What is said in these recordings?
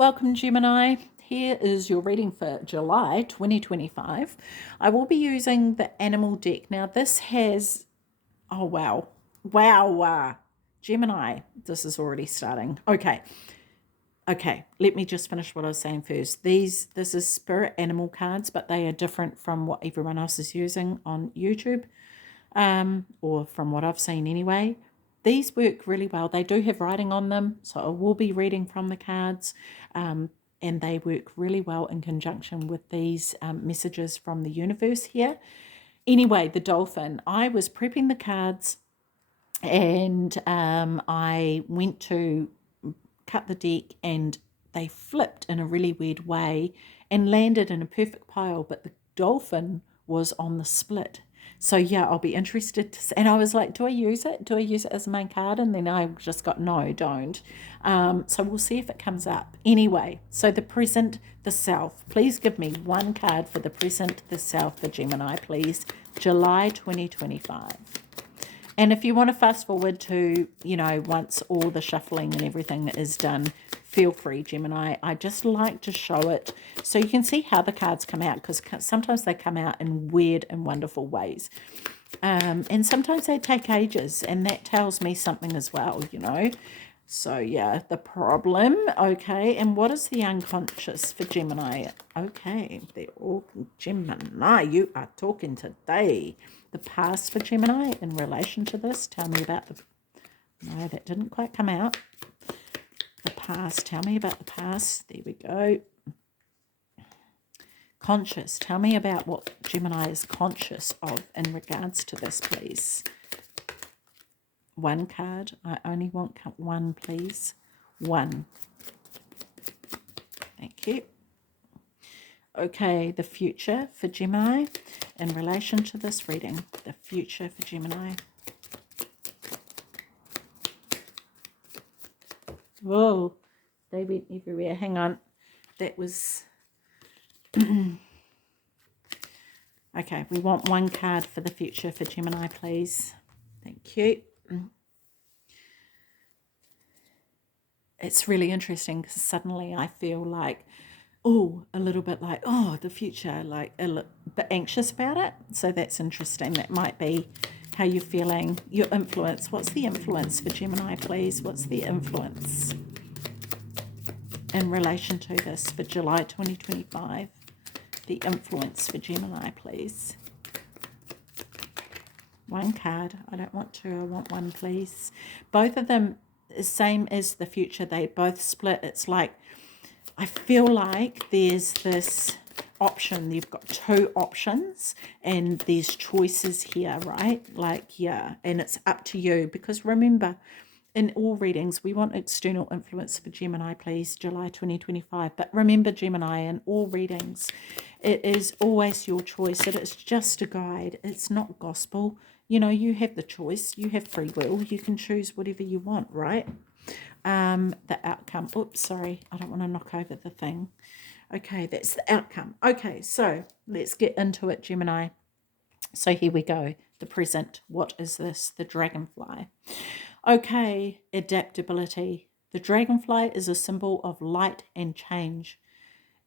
Welcome, Gemini. Here is your reading for July 2025. I will be using the animal deck. Now, this has, oh, wow. Wow. Gemini, this is already starting. Okay, let me just finish what I was saying first. This is spirit animal cards, but they are different from what everyone else is using on YouTube, or from what I've seen anyway. These work really well. They do have writing on them, so I will be reading from the cards, and they work really well in conjunction with these messages from the universe here. Anyway, the dolphin. I was prepping the cards, and I went to cut the deck, and they flipped in a really weird way and landed in a perfect pile, but the dolphin was on the split. So yeah, I'll be interested to see. And I was like, do I use it? Do I use it as a main card? And then I just got, no, don't. So we'll see if it comes up. Anyway, so the present, the self. Please give me one card for the present, the self for Gemini, please. July 2025. And if you want to fast forward to, once all the shuffling and everything is done, feel free, Gemini. I just like to show it so you can see how the cards come out, because sometimes they come out in weird and wonderful ways. And sometimes they take ages, and that tells me something as well, So, yeah, the problem, okay. And what is the unconscious for Gemini? Okay, they're all Gemini. You are talking today. The past for Gemini in relation to this. Tell me about the... No, that didn't quite come out. The past. Tell me about the past. There we go. Conscious. Tell me about what Gemini is conscious of in regards to this, please. One card. I only want one, please. One. Thank you. Okay, the future for Gemini in relation to this reading. The future for Gemini. Whoa, they went everywhere. Hang on. That was... Okay, we want one card for the future for Gemini, please. Thank you. It's really interesting because suddenly I feel like, a little bit like, the future, like a little bit anxious about it. So that's interesting. That might be how you're feeling. Your influence. What's the influence for Gemini, please? What's the influence in relation to this for July 2025? The influence for Gemini, please. One card. I don't want two. I want one, please. Both of them, same as the future. They both split. It's like, I feel like there's this option. You've got two options, and there's choices here, right? Like, yeah, and it's up to you. Because remember, in all readings, we want external influence for Gemini, please, July 2025. But remember, Gemini, in all readings, it is always your choice. It is just a guide. It's not gospel. You have the choice. You have free will. You can choose whatever you want, right? The outcome. Oops, sorry. I don't want to knock over the thing. Okay, that's the outcome. Okay, so let's get into it, Gemini. So here we go. The present. What is this? The dragonfly. Okay, adaptability. The dragonfly is a symbol of light and change.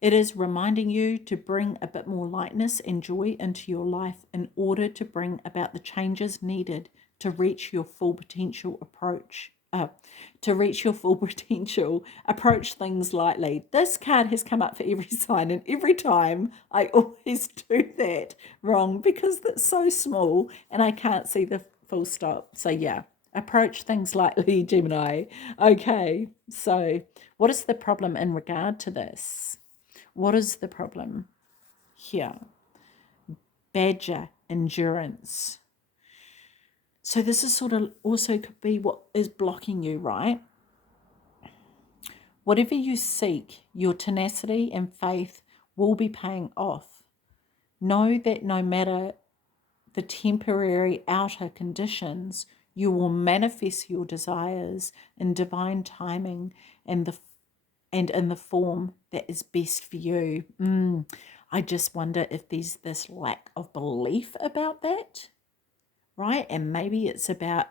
It is reminding you to bring a bit more lightness and joy into your life in order to bring about the changes needed to reach your full potential. Approach things lightly. This card has come up for every sign, and every time I always do that wrong because it's so small and I can't see the full stop. So yeah, approach things lightly, Gemini. Okay, so what is the problem in regard to this? What is the problem here? Badger, endurance. So this is sort of also could be what is blocking you, right? Whatever you seek, your tenacity and faith will be paying off. Know that no matter the temporary outer conditions, you will manifest your desires in divine timing and in the form that is best for you. I just wonder if there's this lack of belief about that, right? And maybe it's about,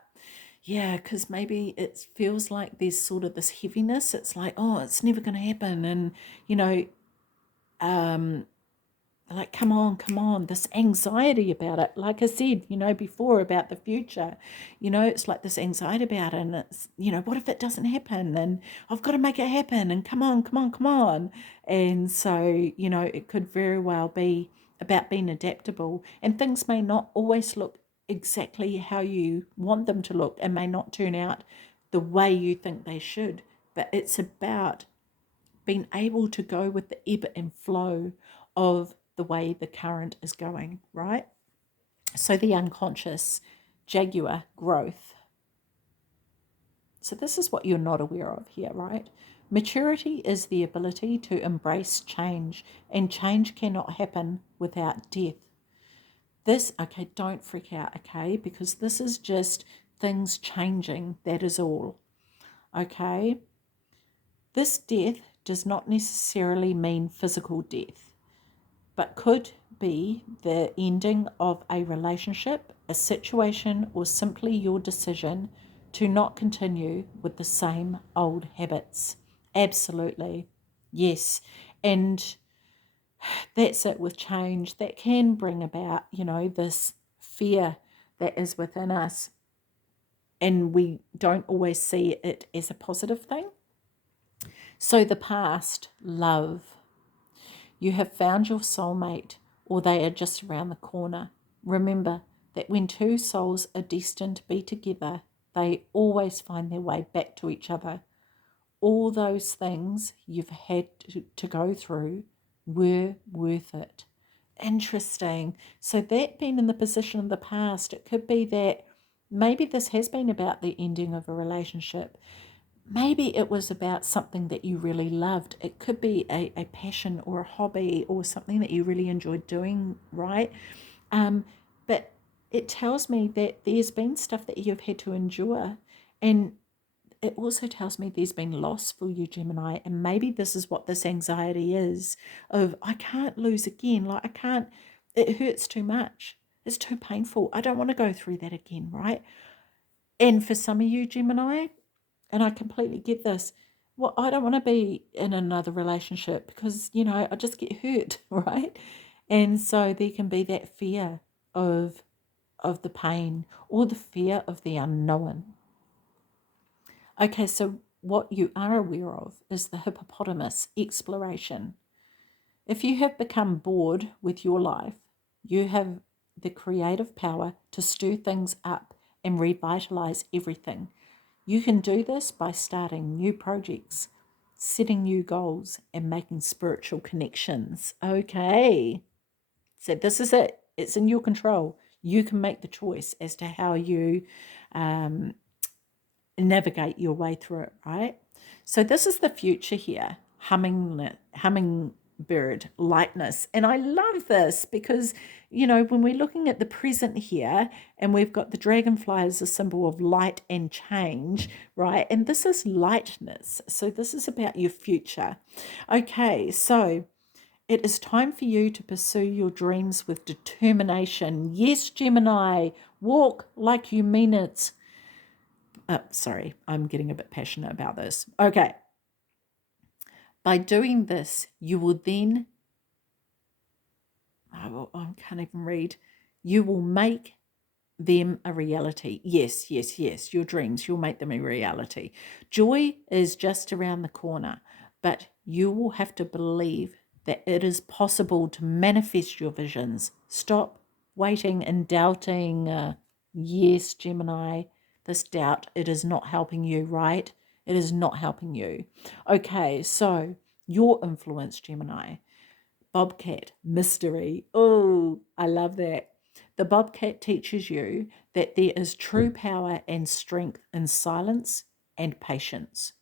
Yeah, because maybe it feels like there's sort of this heaviness. It's like, oh, it's never going to happen. And, you know, um, like, come on, this anxiety about it. Like I said, before about the future, it's like this anxiety about it. And it's, what if it doesn't happen? And I've got to make it happen. And come on, come on, come on. And so, it could very well be about being adaptable. And things may not always look exactly how you want them to look and may not turn out the way you think they should. But it's about being able to go with the ebb and flow of the way the current is going, right? So the unconscious jaguar growth. So this is what you're not aware of here, right? Maturity is the ability to embrace change, and change cannot happen without death. This, okay, don't freak out, okay, because this is just things changing, that is all, okay? This death does not necessarily mean physical death, but could be the ending of a relationship, a situation, or simply your decision to not continue with the same old habits. Absolutely. Yes. And that's it with change. That can bring about, this fear that is within us. And we don't always see it as a positive thing. So the past, love. You have found your soulmate, or they are just around the corner. Remember that when two souls are destined to be together, they always find their way back to each other. All those things you've had to go through were worth it. Interesting. So that being in the position of the past, it could be that maybe this has been about the ending of a relationship. Maybe it was about something that you really loved. It could be a passion or a hobby or something that you really enjoyed doing, right? But it tells me that there's been stuff that you've had to endure. And it also tells me there's been loss for you, Gemini. And maybe this is what this anxiety is of, I can't lose again. Like, I can't, it hurts too much. It's too painful. I don't want to go through that again, right? And for some of you, Gemini, and I completely get this. Well, I don't want to be in another relationship because, I just get hurt, right? And so there can be that fear of the pain or the fear of the unknown. Okay, so what you are aware of is the hippopotamus exploration. If you have become bored with your life, you have the creative power to stir things up and revitalize everything. You can do this by starting new projects, setting new goals, and making spiritual connections. Okay. So this is it. It's in your control. You can make the choice as to how you navigate your way through it, right? So this is the future here, hummingbird lightness. And I love this because, when we're looking at the present here and we've got the dragonfly as a symbol of light and change, right? And this is lightness. So this is about your future. Okay, so it is time for you to pursue your dreams with determination. Yes, Gemini, walk like you mean it. Sorry, I'm getting a bit passionate about this. Okay. By doing this, you will then, I can't even read, you will make them a reality. Yes, yes, yes, your dreams, you'll make them a reality. Joy is just around the corner, but you will have to believe that it is possible to manifest your visions. Stop waiting and doubting. Yes, Gemini, this doubt, it is not helping you, right? It is not helping you. Okay, so your influence, Gemini. Bobcat, mystery. Oh, I love that. The bobcat teaches you that there is true power and strength in silence and patience.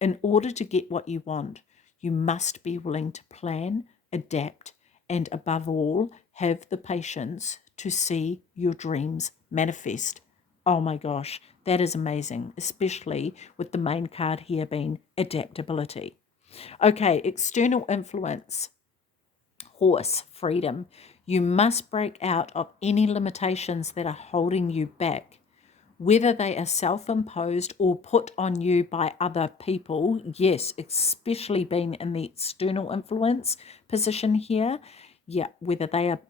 In order to get what you want, you must be willing to plan, adapt, and above all, have the patience to see your dreams manifest. Oh my gosh, that is amazing, especially with the main card here being adaptability. Okay, external influence. Horse, freedom. You must break out of any limitations that are holding you back. whether they are self-imposed or put on you by other people. Yes, especially being in the external influence position here. Yeah, whether they are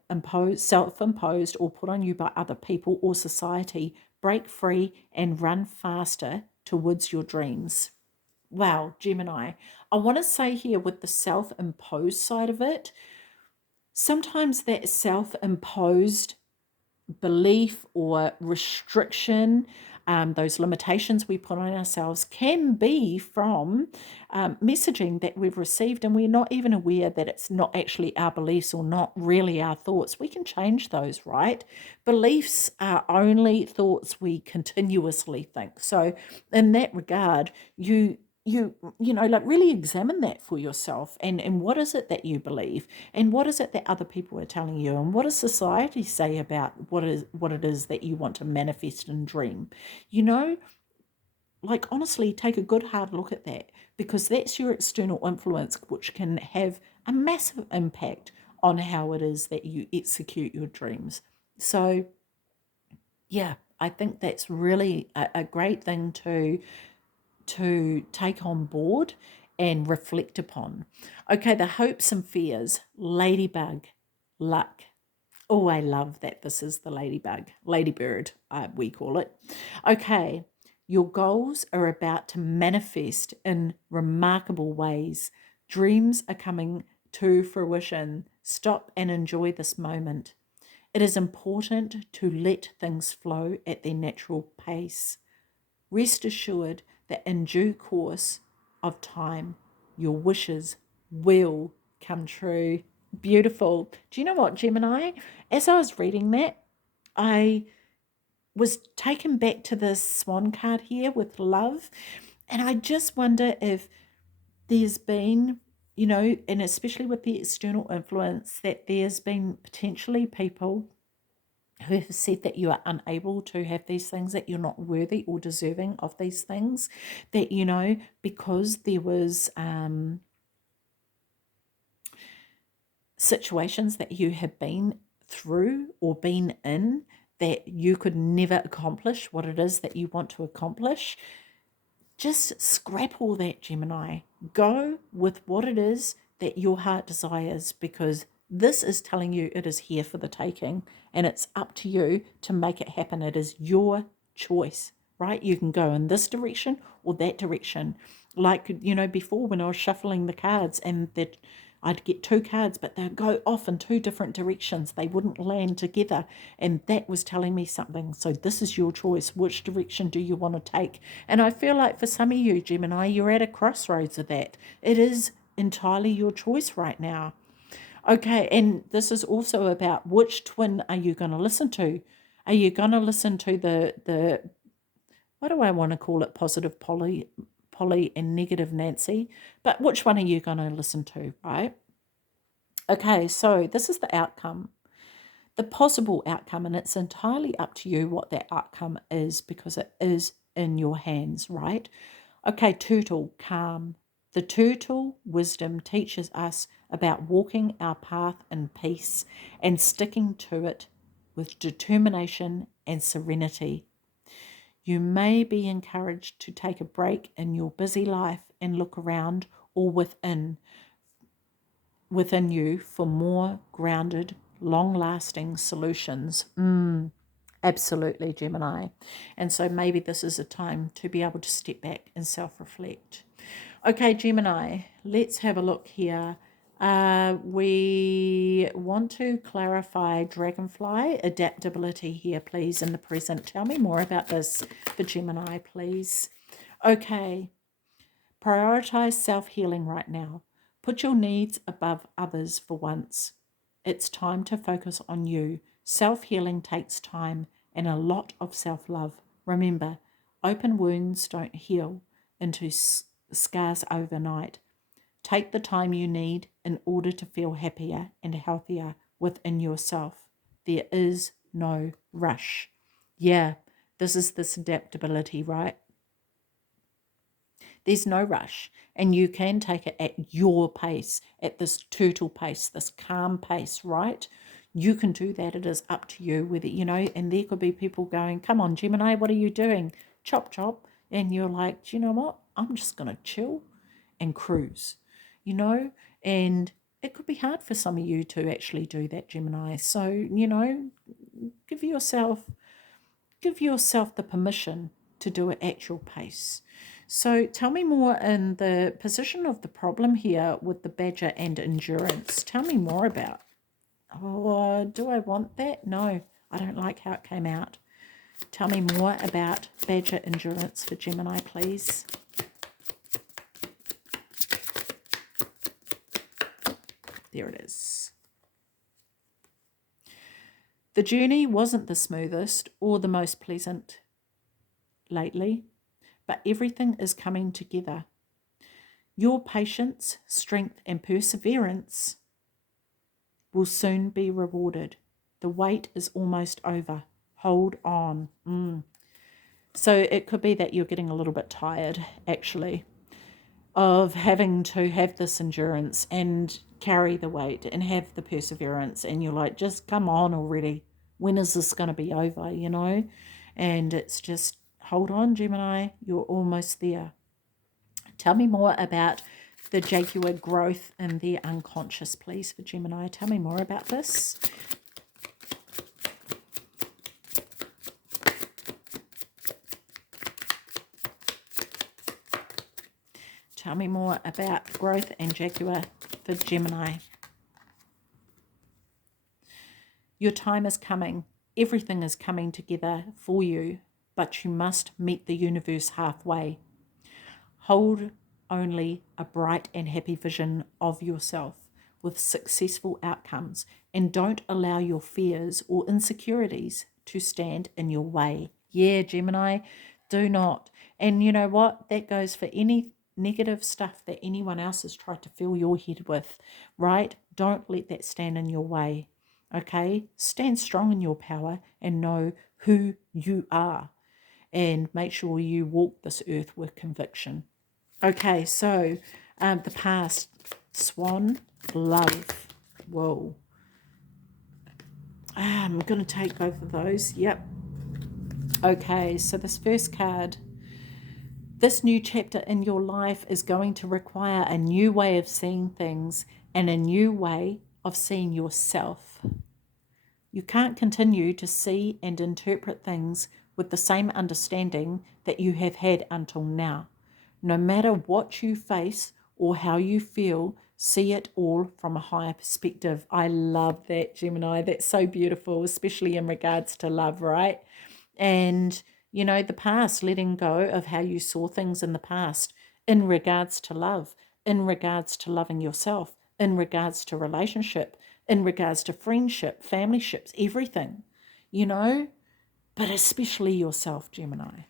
self-imposed or put on you by other people or society, break free and run faster towards your dreams. Wow, Gemini. I want to say here with the self-imposed side of it, sometimes that self-imposed belief or restriction, those limitations we put on ourselves can be from messaging that we've received, and we're not even aware that it's not actually our beliefs or not really our thoughts. We can change those, right? Beliefs are only thoughts we continuously think. So in that regard, like really examine that for yourself, and what is it that you believe, and what is it that other people are telling you, and what does society say about what it is that you want to manifest and dream. Like honestly, take a good hard look at that, because that's your external influence, which can have a massive impact on how it is that you execute your dreams. So yeah, I think that's really a great thing to take on board and reflect upon. Okay, the hopes and fears, ladybug, luck. Oh, I love that this is the ladybird, we call it. Okay, your goals are about to manifest in remarkable ways. Dreams are coming to fruition. Stop and enjoy this moment. It is important to let things flow at their natural pace. Rest assured that in due course of time, your wishes will come true. Beautiful. Do you know what, Gemini? As I was reading that, I was taken back to this swan card here with love. And I just wonder if there's been, and especially with the external influence, that there's been potentially people who have said that you are unable to have these things, that you're not worthy or deserving of these things, that, because there was situations that you have been through or been in, that you could never accomplish what it is that you want to accomplish. Just scrap all that, Gemini. Go with what it is that your heart desires, because this is telling you it is here for the taking, and it's up to you to make it happen. It is your choice, right? You can go in this direction or that direction. Like, before when I was shuffling the cards, and that I'd get two cards, but they'd go off in two different directions. They wouldn't land together. And that was telling me something. So this is your choice. Which direction do you want to take? And I feel like for some of you, Gemini, you're at a crossroads of that. It is entirely your choice right now. Okay, and this is also about which twin are you going to listen to? Are you going to listen to the what do I want to call it, positive Polly and negative Nancy? But which one are you going to listen to, right? Okay, so this is the outcome, the possible outcome, and it's entirely up to you what that outcome is, because it is in your hands, right? Okay, turtle, calm. The turtle wisdom teaches us about walking our path in peace and sticking to it with determination and serenity. You may be encouraged to take a break in your busy life and look around or within you for more grounded, long-lasting solutions. Absolutely, Gemini. And so maybe this is a time to be able to step back and self-reflect. Okay, Gemini, let's have a look here. We want to clarify dragonfly adaptability here, please, in the present. Tell me more about this for Gemini, please. Okay, prioritize self-healing right now. Put your needs above others for once. It's time to focus on you. Self-healing takes time and a lot of self-love. Remember, open wounds don't heal into scars overnight. Take the time you need in order to feel happier and healthier within yourself. There is no rush. Yeah, this is this adaptability, right? There's no rush, and you can take it at your pace, at this turtle pace, this calm pace, right? You can do that. It is up to you whether, and there could be people going, come on, Gemini, what are you doing? Chop, chop. And you're like, do you know what? I'm just going to chill and cruise, and it could be hard for some of you to actually do that, Gemini. So, give yourself the permission to do it at your pace. So tell me more in the position of the problem here with the badger and endurance. Tell me more about, do I want that? No, I don't like how it came out. Tell me more about badger endurance for Gemini, please. There it is. The journey wasn't the smoothest or the most pleasant lately, but everything is coming together. Your patience, strength, and perseverance will soon be rewarded. The wait is almost over. Hold on. So it could be that you're getting a little bit tired, actually, of having to have this endurance and carry the weight and have the perseverance. And you're like, just come on already. When is this going to be over, And it's just, hold on, Gemini, you're almost there. Tell me more about the Jaguar growth in the unconscious, please, for Gemini. Tell me more about this. Tell me more about growth and Jaguar for Gemini. Your time is coming. Everything is coming together for you, but you must meet the universe halfway. Hold only a bright and happy vision of yourself with successful outcomes, and don't allow your fears or insecurities to stand in your way. Yeah, Gemini, do not. And you know what? That goes for any negative stuff that anyone else has tried to fill your head with, right? Don't let that stand in your way, okay? Stand strong in your power and know who you are, and make sure you walk this earth with conviction. Okay, so the past, Swan, love. Whoa. I'm going to take both of those. Yep. Okay, so this first card, this new chapter in your life is going to require a new way of seeing things and a new way of seeing yourself. You can't continue to see and interpret things with the same understanding that you have had until now. No matter what you face or how you feel, see it all from a higher perspective. I love that, Gemini. That's so beautiful, especially in regards to love, right? And, the past, letting go of how you saw things in the past in regards to love, in regards to loving yourself, in regards to relationship, in regards to friendship, family ships, everything, but especially yourself, Gemini.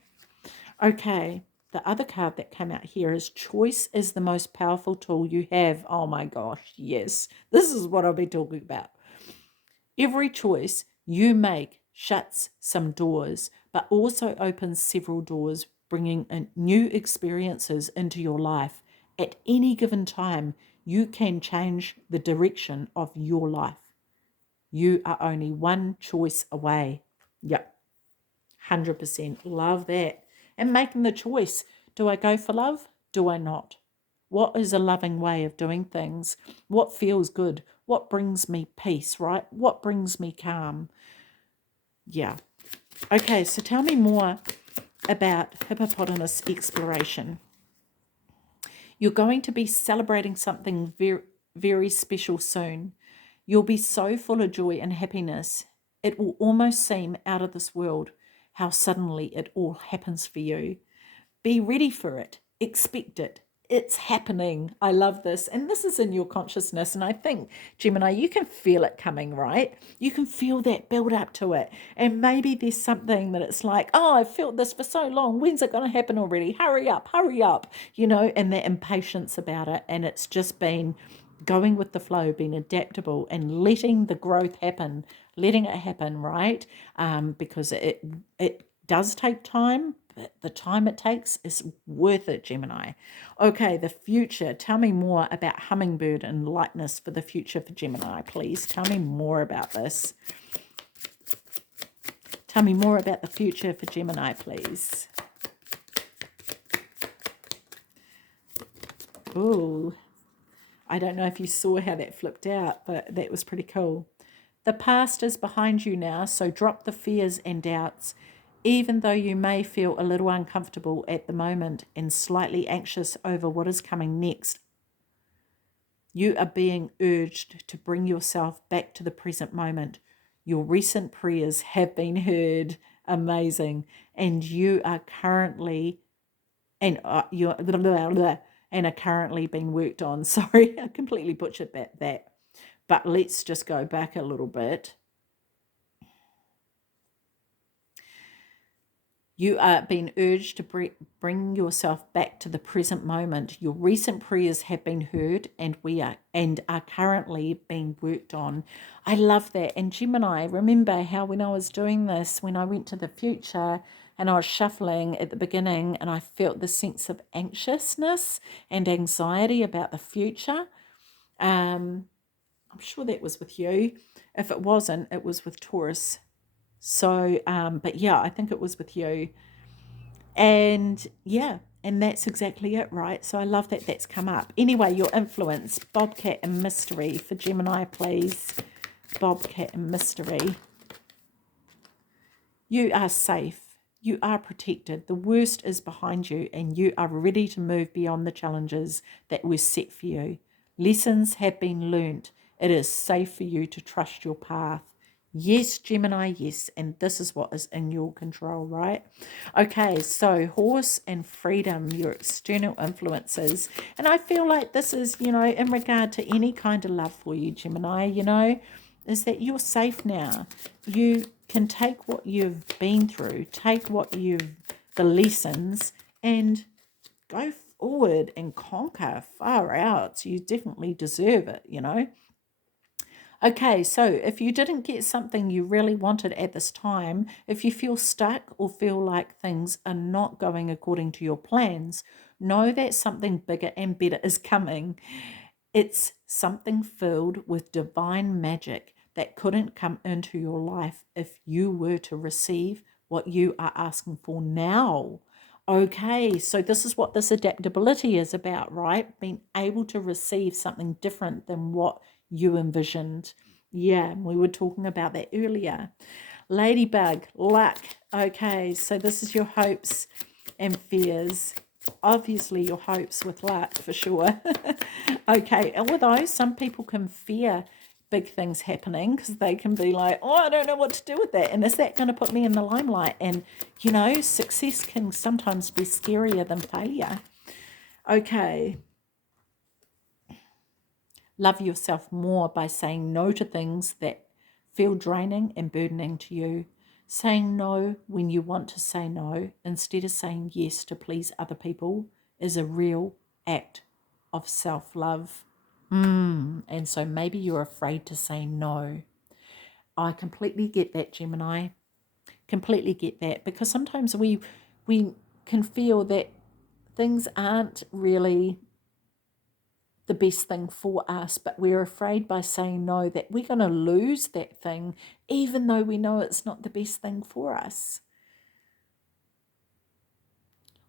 Okay, the other card that came out here is choice is the most powerful tool you have. Oh my gosh, yes. This is what I'll be talking about. Every choice you make shuts some doors, but also opens several doors, bringing in new experiences into your life. At any given time, you can change the direction of your life. You are only one choice away. Yep, 100%. Love that. And making the choice. Do I go for love? Do I not? What is a loving way of doing things? What feels good? What brings me peace, right? What brings me calm? Yeah. Okay, so tell me more about hippopotamus exploration. You're going to be celebrating something very, very special soon. You'll be so full of joy and happiness. It will almost seem out of this world how suddenly it all happens for you. Be ready for it. Expect it. It's happening. I love this. And this is in your consciousness. And I think, Gemini, you can feel it coming, right? You can feel that build up to it. And maybe there's something that it's like, oh, I've felt this for so long. When's it going to happen already? Hurry up, and that impatience about it. And it's just been going with the flow, being adaptable and letting the growth happen, letting it happen, right? Because it does take time, it. The time it takes is worth it, Gemini. Okay, the future. Tell me more about hummingbird and lightness for the future for Gemini, please. Tell me more about this. Tell me more about the future for Gemini, please. Ooh, I don't know if you saw how that flipped out, but that was pretty cool. The past is behind you now, so drop the fears and doubts. Even though you may feel a little uncomfortable at the moment and slightly anxious over what is coming next, you are being urged to bring yourself back to the present moment. Your recent prayers have been heard. Amazing. And you are currently and you're and are currently being worked on. Sorry, I completely butchered that. But let's just go back a little bit. You are being urged to bring yourself back to the present moment. Your recent prayers have been heard and are currently being worked on. I love that. And Gemini, remember how when I was doing this, when I went to the future and I was shuffling at the beginning and I felt the sense of anxiousness and anxiety about the future. I'm sure that was with you. If it wasn't, it was with Taurus. So, but yeah, I think it was with you. And yeah, and that's exactly it, right? So I love that that's come up. Anyway, your influence, Bobcat and Mystery for Gemini, please. Bobcat and Mystery. You are safe. You are protected. The worst is behind you and you are ready to move beyond the challenges that were set for you. Lessons have been learnt. It is safe for you to trust your path. Yes, Gemini, yes. And this is what is in your control, right? Okay, so horse and freedom, your external influences. And I feel like this is, in regard to any kind of love for you, Gemini, is that you're safe now. You can take what you've been through, take the lessons, and go forward and conquer far out. So you definitely deserve it. Okay, so if you didn't get something you really wanted at this time, if you feel stuck or feel like things are not going according to your plans, know that something bigger and better is coming. It's something filled with divine magic that couldn't come into your life if you were to receive what you are asking for now. Okay, so this is what this adaptability is about, right? Being able to receive something different than what you envisioned. Yeah, we were talking about that earlier. Ladybug, luck. Okay, so this is your hopes and fears. Obviously, your hopes with luck for sure. Okay, although some people can fear big things happening because they can be like, oh, I don't know what to do with that. And is that going to put me in the limelight? And, success can sometimes be scarier than failure. Okay. Love yourself more by saying no to things that feel draining and burdening to you. Saying no when you want to say no instead of saying yes to please other people is a real act of self-love. And so maybe you're afraid to say no. I completely get that, Gemini. Completely get that, because sometimes we can feel that things aren't really the best thing for us, but we're afraid by saying no that we're going to lose that thing, even though we know it's not the best thing for us.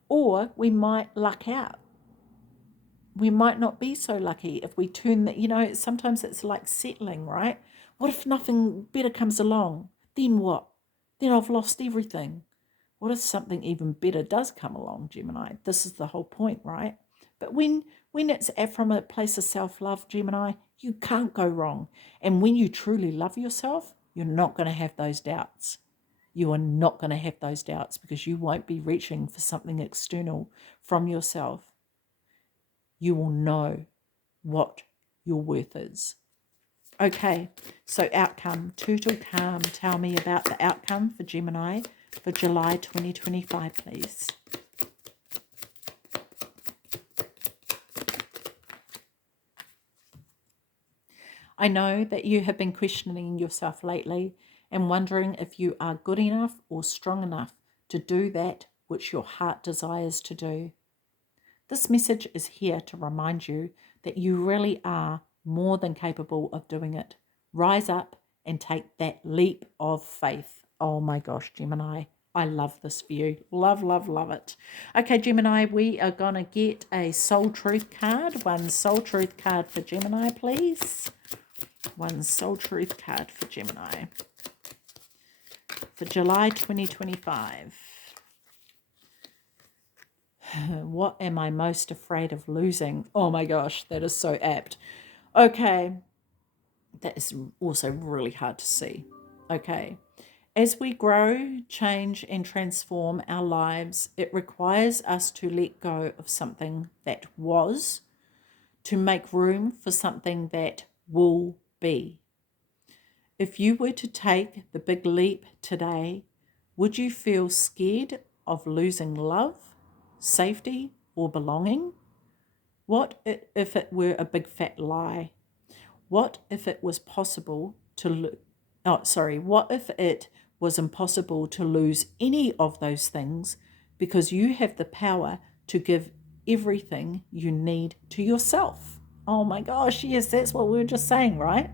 Or we might luck out. We might not be so lucky if we turn that, sometimes it's like settling, right? What if nothing better comes along? Then what? Then I've lost everything. What if something even better does come along, Gemini? This is the whole point, right? But when it's from a place of self-love, Gemini, you can't go wrong. And when you truly love yourself, you're not going to have those doubts. You are not going to have those doubts because you won't be reaching for something external from yourself. You will know what your worth is. Okay, so outcome. Turtle Calm, tell me about the outcome for Gemini for July 2025, please. I know that you have been questioning yourself lately and wondering if you are good enough or strong enough to do that which your heart desires to do. This message is here to remind you that you really are more than capable of doing it. Rise up and take that leap of faith. Oh my gosh, Gemini, I love this for you. Love, love, love it. Okay, Gemini, we are going to get a soul truth card. One soul truth card for Gemini, please. One soul truth card for Gemini for July 2025. What am I most afraid of losing? Oh my gosh, that is so apt. Okay, that is also really hard to see. Okay, as we grow, change, and transform our lives, it requires us to let go of something that was to make room for something that will be. If you were to take the big leap today, would you feel scared of losing love, safety, or belonging? What if it were a big fat lie? What if it was possible to what if it was impossible to lose any of those things because you have the power to give everything you need to yourself? Oh my gosh, yes, that's what we were just saying, right?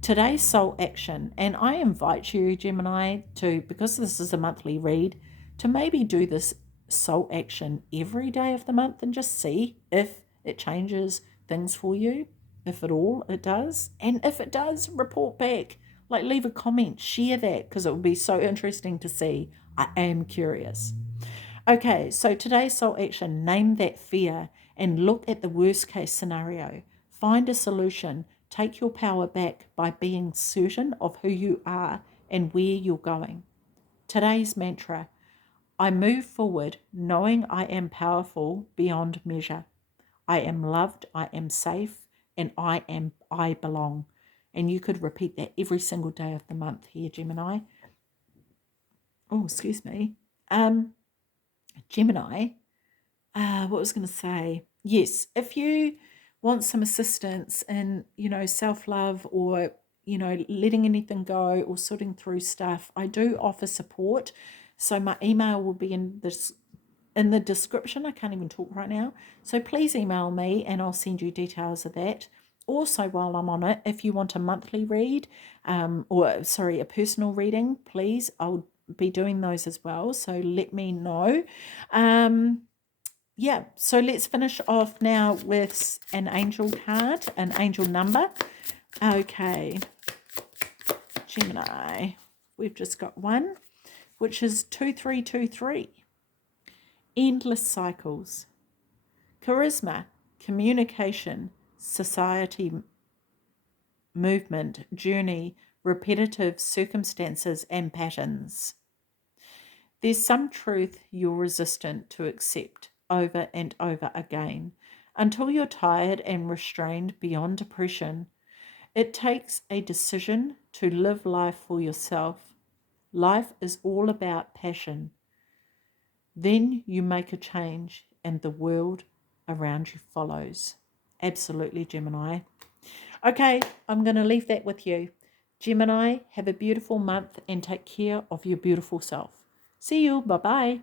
Today's soul action, and I invite you, Gemini, to, because this is a monthly read, to maybe do this soul action every day of the month and just see if it changes things for you, if at all it does. And if it does, report back. Like, leave a comment, share that, because it would be so interesting to see. I am curious. Okay, so today's soul action, name that fear and look at the worst case scenario. Find a solution. Take your power back by being certain of who you are and where you're going. Today's mantra, I move forward knowing I am powerful beyond measure. I am loved, I am safe, and I belong. And you could repeat that every single day of the month here, Gemini. Oh, excuse me. Gemini, what was I going to say? Yes, if you want some assistance in, self-love or, letting anything go or sorting through stuff, I do offer support. So my email will be in the description. I can't even talk right now. So please email me and I'll send you details of that. Also, while I'm on it, if you want a monthly read, a personal reading, please, I'll be doing those as well. So let me know. So let's finish off now with an angel card, an angel number. Okay, Gemini, we've just got one, which is 2323. Endless cycles. Charisma, communication, society, movement, journey, repetitive circumstances and patterns. There's some truth you're resistant to accept over and over again until you're tired and restrained beyond depression. It takes a decision to live life for yourself. Life is all about passion. Then you make a change and the world around you follows. Absolutely, Gemini. Okay, I'm going to leave that with you. Gemini, have a beautiful month and take care of your beautiful self. See you. Bye-bye.